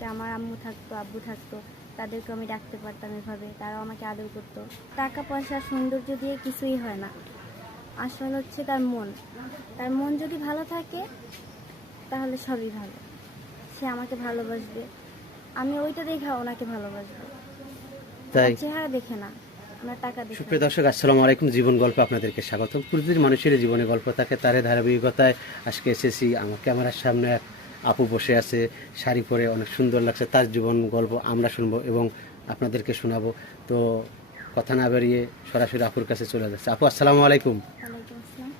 আজকে আমার আম্মু থাকতো, আব্বু থাকতো, তাদেরকে আমি ডাকতে পারতাম এভাবে, তারাও আমাকে আদর করতো। টাকা পয়সা সৌন্দর্য দিয়ে কিছুই হয় না, আসল হচ্ছে তার মন। তার মন যদি ভালো থাকে তাহলে সবই ভালো। সে আমাকে ভালোবাসবে, আমি ওইটা দেখে ওনাকে ভালোবাসবো। তাই চেহারা দেখে না, আমার টাকা দেখে। সুপ্রিয় দর্শক, আসসালামু আলাইকুম। জীবন গল্প আপনাদেরকে স্বাগতম। প্রতিটি মানুষের জীবনে গল্প থাকে, তার ধারাবাহিকতায় আজকে এসেছি। আমার ক্যামেরার সামনে এক আপু বসে আছে, শাড়ি পরে, অনেক সুন্দর লাগছে। তার জীবন গল্প আমরা শুনবো এবং আপনাদেরকে শোনাবো। তো কথা না বেরিয়ে সরাসরি আপুর কাছে চলে যাচ্ছে। আপু, আসসালামু আলাইকুম। ওয়ালাইকুম আসসালাম।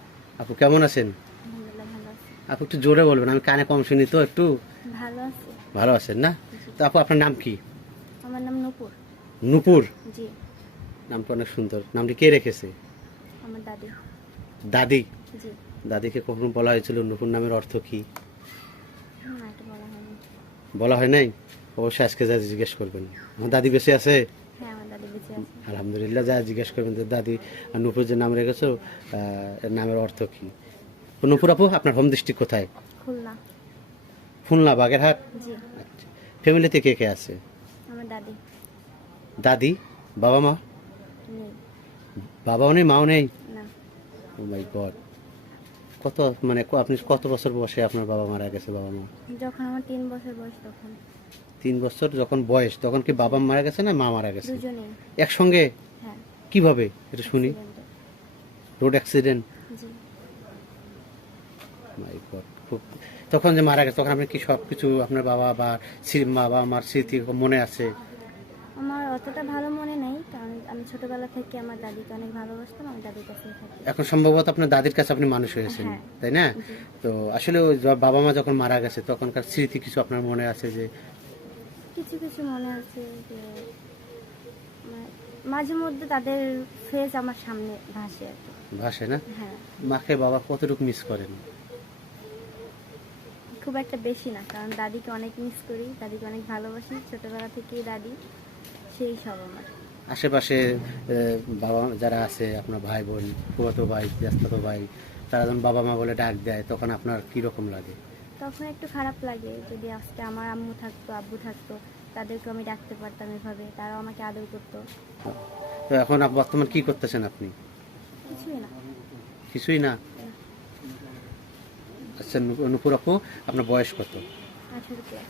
আপু কেমন আছেন? আলহামদুলিল্লাহ, ভালো আছি। আপু একটু জোরে বলবেন, আমি কানে কম শুনি তো। একটু ভালো আছি। ভালো আছেন না? তো আপু, আপনার নাম কি? আমার নাম নূপুর। নূপুর? জি। নামটা অনেক সুন্দর। নামটি কে রেখেছে? আমার দাদি। দাদি? জি। দাদিকে কখনো বলা হয়েছিল নূপুর নামের অর্থ কি? না, এটা বলা হয়নি। বলা হয় নাই? অবশ্যই আজকে যা জিজ্ঞেস করবেন। আমার দাদি বেঁচে আছে? হ্যাঁ, আমার দাদি বেঁচে আছে। আলহামদুলিল্লাহ। যা জিজ্ঞেস করবেন যে দাদি আর নূপুর যে নাম রেখেছো, এর নামের অর্থ কি? তো নূপুর আপু, আপনার হোম ডিস্ট্রিক্ট কোথায়? খুলনা। খুলনা, বাগেরহাট? জি। আচ্ছা। ফ্যামিলিতে কে কে আছে? আমার দাদি দাদি? বাবা মা? নেই। বাবাও নেই, মাও নেই? না। ও মাই গড। কত মানে আপনি কত বছর বয়সে আপনার বাবা মারা গেছে, বাবা মা? যখন আমার 3 বছর বয়স তখন। 3 বছর যখন বয়স, তখন কি বাবা মারা গেছে না মা মারা গেছে? দুজনেই। একসঙ্গে? হ্যাঁ। কিভাবে এটা শুনি? accident-এ। Road accident? জি। My God. খুব। তখন যে মারা গেছে তখন আপনি কি সব কিছু আপনার বাবা বা বাবা মার স্মৃতি মনে আছে? আমার অতটা ভালো মনে নেই, কারণ আমি ছোটবেলা থেকে আমার দাদিকে অনেক ভালোবাসতাম, আমি দাদির কাছেই থাকি। এখন সম্ভবত আপনার দাদির কাছে আপনি মানুষ হয়েছেন, হ্যাঁ। তাই না? জি। তো আসলে ওই বাবা মা যখন মারা গেছে তখনকার স্মৃতি কিছু আপনার মনে আছে যে? কিছু কিছু মনে আছে যে মাঝে মধ্যে তাদের ফেস আমার সামনে ভাসে আর কি। ভাসে না? হ্যাঁ। মাকে বাবা কতটুকু মিস করেন? খুব একটা বেশি না, কারণ দাদিকে অনেক মিস করি, দাদিকে অনেক ভালোবাসি, ছোটবেলা থেকেই দাদি সেই সব আমার। আশেপাশে বাবা যারা আছে, আপনার ভাই বোন, ফুফাতো ভাই, জ্যাঠাতো ভাই, তারা যখন বাবা মা বলে ডাক দেয় তখন আপনার কি রকম লাগে? তখন একটু খারাপ লাগে, যদি আজকে আমার আম্মু থাকতো, আব্বু থাকতো, তাদেরকে আমি ডাকতে পারতাম এভাবে, তারাও আমাকে আদর করতো। তো এখন বর্তমান কি করতেছেন আপনি? কিছুই না। কিছুই না? আচ্ছা নূপুর আপু, আপনার বয়স কত? 18 প্লাস।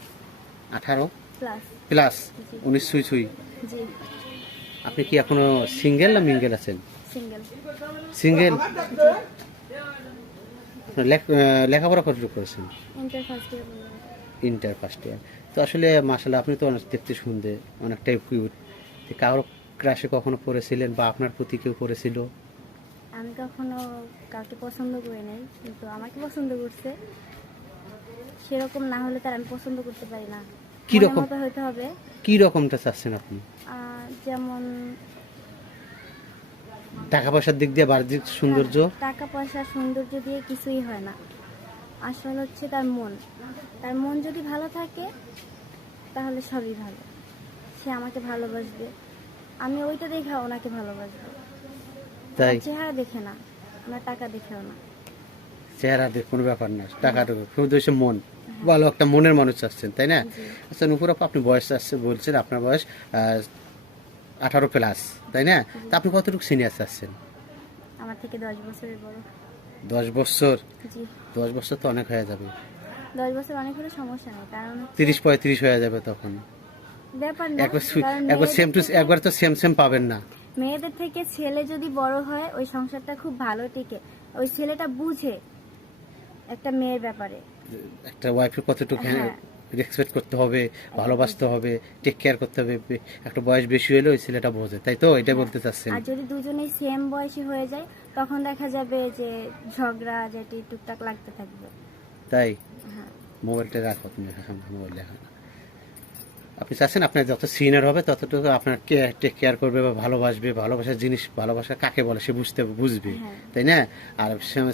18 প্লাস। প্লাস? জি। 19 ছুঁই ছুঁই? জি। আপনি কি এখনো সিঙ্গেল না মিঙ্গেল আছেন? সিঙ্গেল। সিঙ্গেল? জি। লেখাপড়া কতটুকু করেছেন? ইন্টার ফার্স্ট ইয়ার বললাম। Inter first year. তো আসলে মাশাআল্লাহ, আপনি তো অনেক দেখতে সুন্দর, অনেকটাই কিউট। কারো ক্রাশে কখনো পড়েছিলেন বা আপনার প্রতি কেউ পড়েছিল? আমি কখনো কাউকে পছন্দ করি নাই, কিন্তু আমাকে পছন্দ করছে। সেরকম না হলে তার আমি পছন্দ করতে পারি না, কি মনের রকম? মতো হইতে হবে। কি রকমটা চাচ্ছেন আপনি? যেমন টাকা পয়সার দিক দিয়ে, বাহ্যিক সৌন্দর্য? টাকা পয়সা সৌন্দর্য দিয়ে কিছুই হয় না, আসল হচ্ছে তার মন। তার মন যদি ভালো থাকে তাহলে সবই ভালো। সে আমাকে ভালোবাসবে, আমি ওইটা দেখে ওনাকে ভালোবাসবো। তাই? চেহারা দেখে না, আমার টাকা দেখেও না। চেহারা দিয়ে কোনো ব্যাপার না, টাকাটা শুধু হচ্ছে মন। ভালো একটা মনের মানুষ চাচ্ছেন, তাই না? জি। আচ্ছা নূপুর আপু, আপনি বয়স আসছে বলছেন, আপনার বয়স 18 প্লাস, তাই না? তা আপনি কতটুকু সিনিয়র চাচ্ছেন? আমার থেকে 10 বছরের বড়। 10 বছর? জি। 10 বছর তো অনেক হয়ে যাবে। 10 বছর অনেক হলে সমস্যা নেই, কারণ 30-35 হয়ে যাবে তখন। ব্যাপার না, একবার কারণ একবার সেম টু একবার তো সেম সেম পাবেন না। মেয়েদের থেকে ছেলে যদি বড় হয় ওই সংসারটা খুব ভালো টিকে। ওই ছেলেটা বুঝে একটা মেয়ের ব্যাপারে। একটা ওয়াইফের কতটুকু হ্যাঁ। রেসপেক্ট করতে হবে, ভালোবাসতে হবে, টেক কেয়ার করতে হবে। একটা বয়স বেশি হলে ওই ছেলেটা বোঝে, তাই তো? এটাই বলতে চাচ্ছেন? আর যদি দুজনেই সেম বয়সী হয়ে যায় তখন দেখা যাবে যে ঝগড়া যেটি টুকটাক লাগতে থাকবে। তাই? হ্যাঁ। মোবাইলটা রাখো তুমি, মোবাইল দেখা না। আপনি চাচ্ছেন আপনার যত সিনিয়র হবে ততটুকু আপনার টেক কেয়ার করবে বা ভালোবাসবে। ভালোবাসার জিনিস, ভালোবাসা কাকে বলে সে বুঝবে, হ্যাঁ। তাই না? আর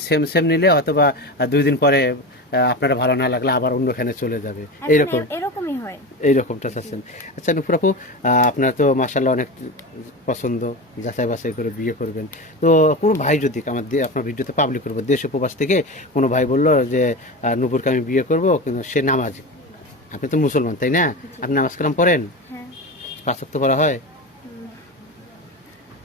সেম সেম নিলে হয়তো বা 2 দিন পরে আপনারা ভালো না লাগলে আবার অন্যখানে চলে যাবে, এখন এইরকম। এরকমই হয়। এইরকমটা চাচ্ছেন? আচ্ছা নূপুর আপু, আপনার তো মাশাআল্লাহ অনেক পছন্দ, যাচাই বাছাই করে বিয়ে করবেন। তো কোনো ভাই যদি আপনার ভিডিওতে পাবলিক করবো, দেশ উপবাস থেকে কোনো ভাই বললো যে নূপুরকে আমি বিয়ে করবো, কিন্তু সে নামাজি, আপনি তো মুসলমান তাই না? আপনি নামাজ কালাম পড়েন? হ্যাঁ। 5 ওয়াক্ত পড়া হয়?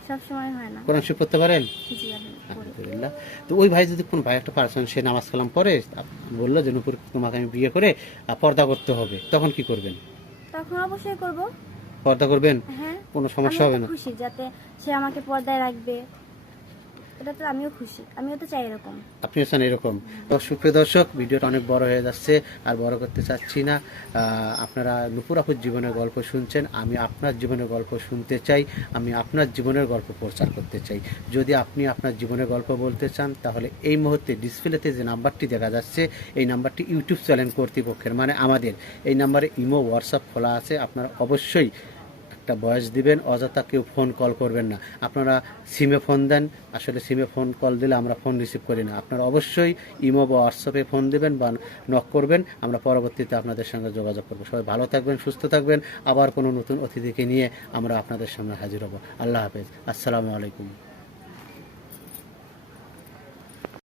সব সময় হয় না। কোরআন শরীফ পড়তে পারেন? জি আমি পড়ি। আলহামদুলিল্লাহ। তো ওই ভাই যদি কোনো ভাই একটা পার্সন সে নামাজ কালাম পড়ে বললো যে নুপুর তোমাকে আমি বিয়ে করে পর্দা করতে হবে, তখন কি করবেন? তখন অবশ্যই করব। পর্দা করবেন? হ্যাঁ। কোনো সমস্যা হবে না? খুশি যাতে সে আমাকে পর্দায় রাখবে, এটা তো আমিও খুশি, আমিও তো চাই এরকম। আপনিও চান এরকম? তো সুপ্রিয় দর্শক, ভিডিওটা অনেক বড় হয়ে যাচ্ছে, আর বড় করতে চাচ্ছি না। আপনারা নুপুর আপুর জীবনের গল্প শুনছেন, আমি আপনার জীবনের গল্প শুনতে চাই, আমি আপনার জীবনের গল্প প্রচার করতে চাই। যদি আপনি আপনার জীবনের গল্প বলতে চান, তাহলে এই মুহূর্তে ডিসপ্লেতে যে নাম্বারটি দেখা যাচ্ছে, এই নাম্বারটি ইউটিউব চ্যানেল কর্তৃপক্ষের, মানে আমাদের। এই নাম্বারে ইমো, হোয়াটসঅ্যাপ খোলা আছে, আপনারা অবশ্যই একটা ভয়েস দিবেন, অযথা কেউ ফোন কল করবেন না। আপনারা সিমে ফোন দেন, আসলে সিমে ফোন কল দিলে আমরা ফোন রিসিভ করি না। আপনারা অবশ্যই ইমো বা হোয়াটসঅ্যাপে ফোন দিবেন বা নক করবেন, আমরা পরবর্তীতে আপনাদের সঙ্গে যোগাযোগ করবো। সবাই ভালো থাকবেন, সুস্থ থাকবেন। আবার কোনো নতুন অতিথিকে নিয়ে আমরা আপনাদের সামনে হাজির হব। আল্লাহ হাফেজ, আসসালামু আলাইকুম।